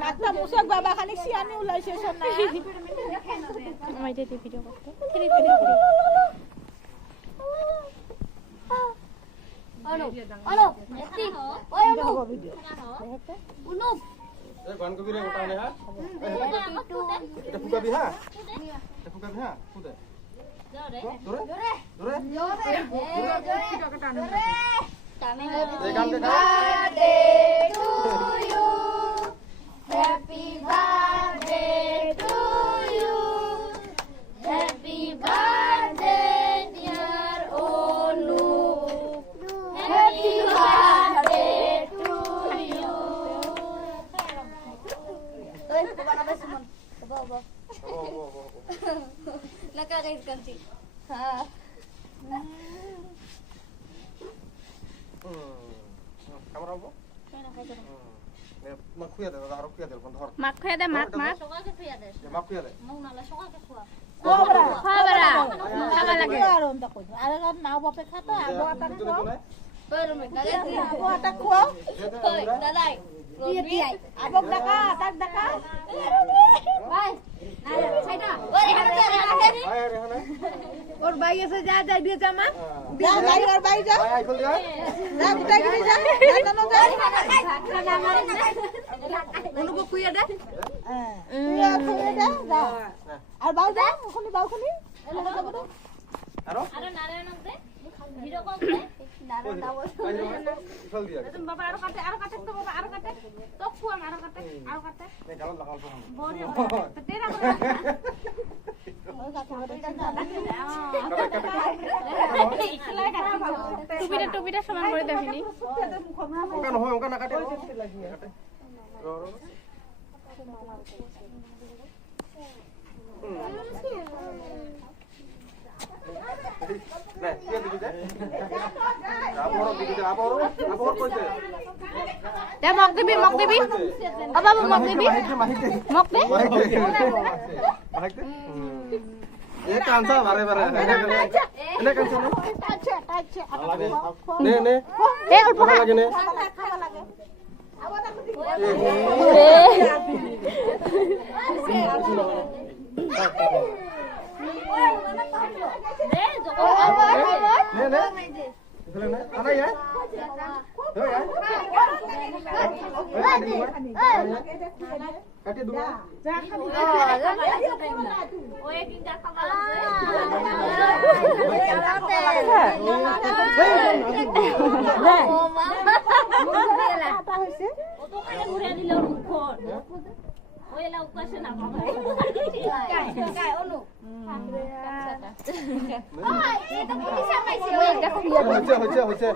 নাকটা মুছে বাবা খানি চিয়ানি ওলাইছে সোনা মই এতিয়া ভিডিও করতে Ano? Esti. Oy, ano? Uno. গান কবি রে ওটা নে হ্যাঁ এটা ফুকাবি হ্যাঁ এটা ফুকাবি হ্যাঁ ফুদে জোরে জোরে জোরে জোরে Happy birthday to you. Happy birthday to you. Happy birthday dear Onu. Happy birthday to you. Oi, bukan apa Simon? Coba. Nakakaiskan sih. Ha. কামড় আবো মা খুয়া দে দাদা আর খুয়া দে কোন ধর মাক খুয়া দে মাক সকালকে খুয়া দে মা খুয়া দে মৌ নালা সকালকে খুয়া কোবরা খাবারা খাবা লাগে আর ওটা কই আর নাও বাপে খাতো আবো আটা খাও Pero me cagué. আবো আটা খাও Daday. দিয়ে আবো ডাকা আটা ডাকা Bye. Saida. Oi, hana. আয় রে হনা ওর ভাই এসে যা যাই দিয়ে জামা যা যাই ওর ভাই যা আয় আয় খুল যা যা গুটাই গিয়ে যা না না যা অনুকো কুইয়া দে কুইয়া কুইয়া দে যা আর বাউ যা ওখানে বাউ খানি আরো আরে নারায়ণ দে ভিডিও কল দে নারায়ণ দাও খুল দিয়া বাবা আরো কাটে তো বাবা আরো কাটে তো ফুয়াম আরো কাটে নে গাল লাগাল তো বড় তো তেরা টুপিটা সমান করে দেখিনি ওকা নহয় ওকা না কাটে নে কি দিবি দে আপর দিবি দে আপর কইতে দে মক দিবি ও বাবু মক দিবি মক দে মাইক দে এ কানসা বারে বারে এনে কানসা আচ্ছা আচ্ছা নে নে এ অল্প খা লাগে নে খাওয়া লাগে নে নে নে নে আনা ইয়া হই আয় কাটি দুবা ওই তিনটা খাবা হইছে ও তো খালি ঘুরে দিল মুখর ওই লা উকাশে না বাবা কাই অনু ওই এটা কোন দিশা পাইছে ওই দেখো হইছে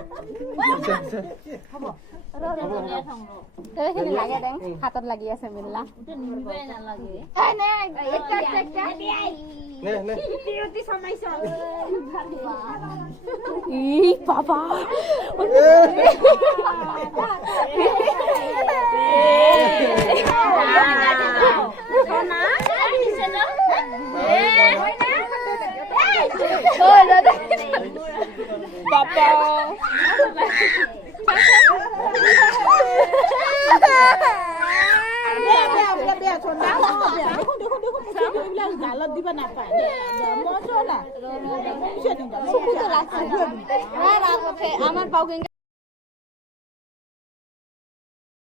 এইখিনি লাগে দেন হাতত লাগি আছে মিল্লা ওটা নিবে না লাগে এই নে একটা নে নে বিরতি সমাইছ ই বাবা সোনা দিছে না ওই দাদা বাবা গালত দিবা নাপায় মজা না আমার পাও